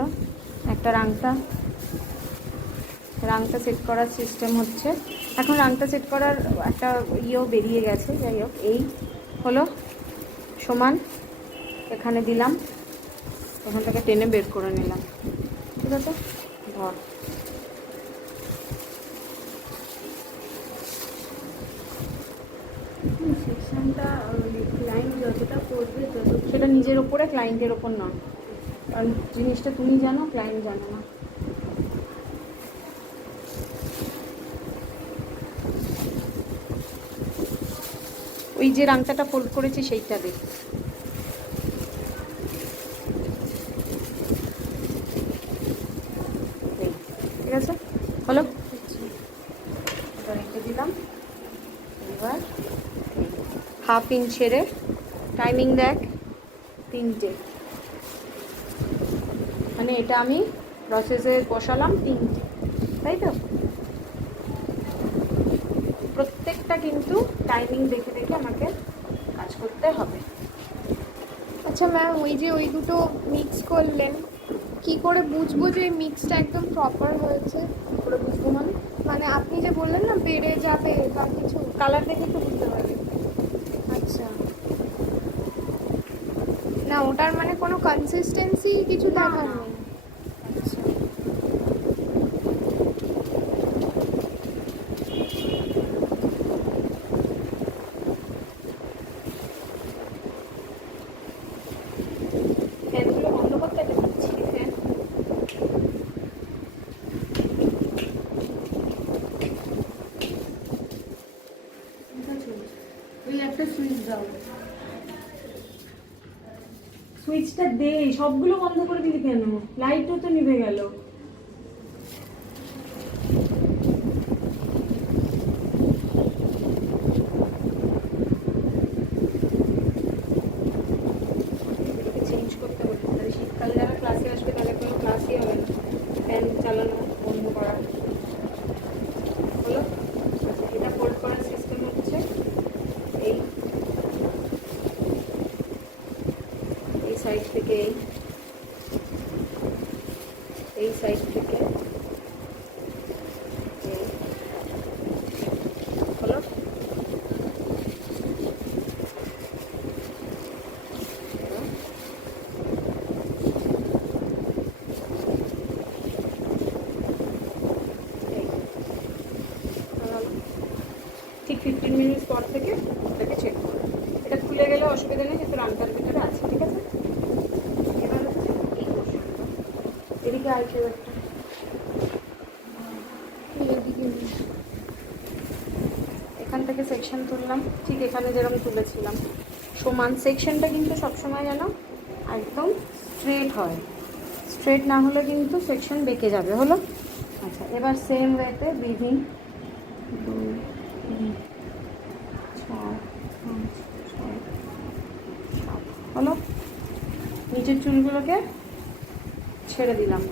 হলো একটা রাংটা সেট করার সিস্টেম হচ্ছে। এখন রাংটা সেট করার একটা ইয়েও বেরিয়ে গেছে। যাই হোক, এই হলো সমান, এখানে দিলাম, ওখান থেকে টেনে বের করে নিলাম। ঠিক আছে, ধর সেকশনটা ক্লায়েন্ট যতটা করবে সেটা নিজের ওপরে, ক্লায়েন্টের ওপর নয়, কারণ জিনিসটা তুমি জানো, ক্লায়েন্ট জানে না। ওই যে রাংটাটা ফোল্ড করেছি সেইটা দে। ঠিক আছে, হলো, এটা রেখে দিলাম। এবার হাফ ইঞ্চ ছেড়ে, টাইমিং দেখ 3টে, মানে এটা আমি প্রসেসে বসালাম 3টে, তাই তো? প্রত্যেকটা কিন্তু টাইমিং দেখে দেখে আমাকে কাজ করতে হবে। আচ্ছা ম্যাম, ওই দুটো মিক্স করলেন, কি করে বুঝবো যে মিক্সটা একদম প্রপার হয়েছে? পুরো বুঝবো মানে মানে আপনি যে বললেন না বেড়ে যাবে বা কিছু, কালার দেখে তো বুঝতে পারবে। আচ্ছা, না ওটার মানে কোনো কনসিস্টেন্সি কিছু না, দেখার না। নেই? আচ্ছা, ফ্যানগুলো বন্ধ করতে একটা বিচ্ছিরি ফ্যান। ওই একটা সুইচ দাও। সুইচটা দে, সবগুলো বন্ধ করে দিলি কেন? লাইটও তো নিভে গেল। চেঞ্জ করতে হবে, তাহলে শীতকালে যারা ক্লাসে আসবে তাহলে কোনো ক্লাসই হবে না। ফ্যান চালানো বন্ধ করা হলো। আচ্ছা, এটা ফোল্ড করার সিস্টেম হচ্ছে এই এই সাইড থেকে, এই সাইড থেকে এই হলো। ঠিক 15 মিনিট পর থেকে এটাকে চেক করো। এটা খুলে গেলে অসুবিধা নেই, কিন্তু রান্নার ভিতরে আছে। ঠিক আছে, এবার হচ্ছে এই পোর্শনটা, এদিকে আইছে একটা, এখান থেকে সেকশন তুললাম, ঠিক এখানে যেরকম তুলেছিলাম সমান। সেকশনটা কিন্তু সবসময় যেন একদম স্ট্রেট হয়, স্ট্রেট না হলে কিন্তু সেকশন বেঁকে যাবে। হলো। আচ্ছা, এবার সেম ওয়েতে ব্রিদিং 2 3 4 5 6 7 হলো। নিচের চুলগুলোকে ছেড়ে দিলাম।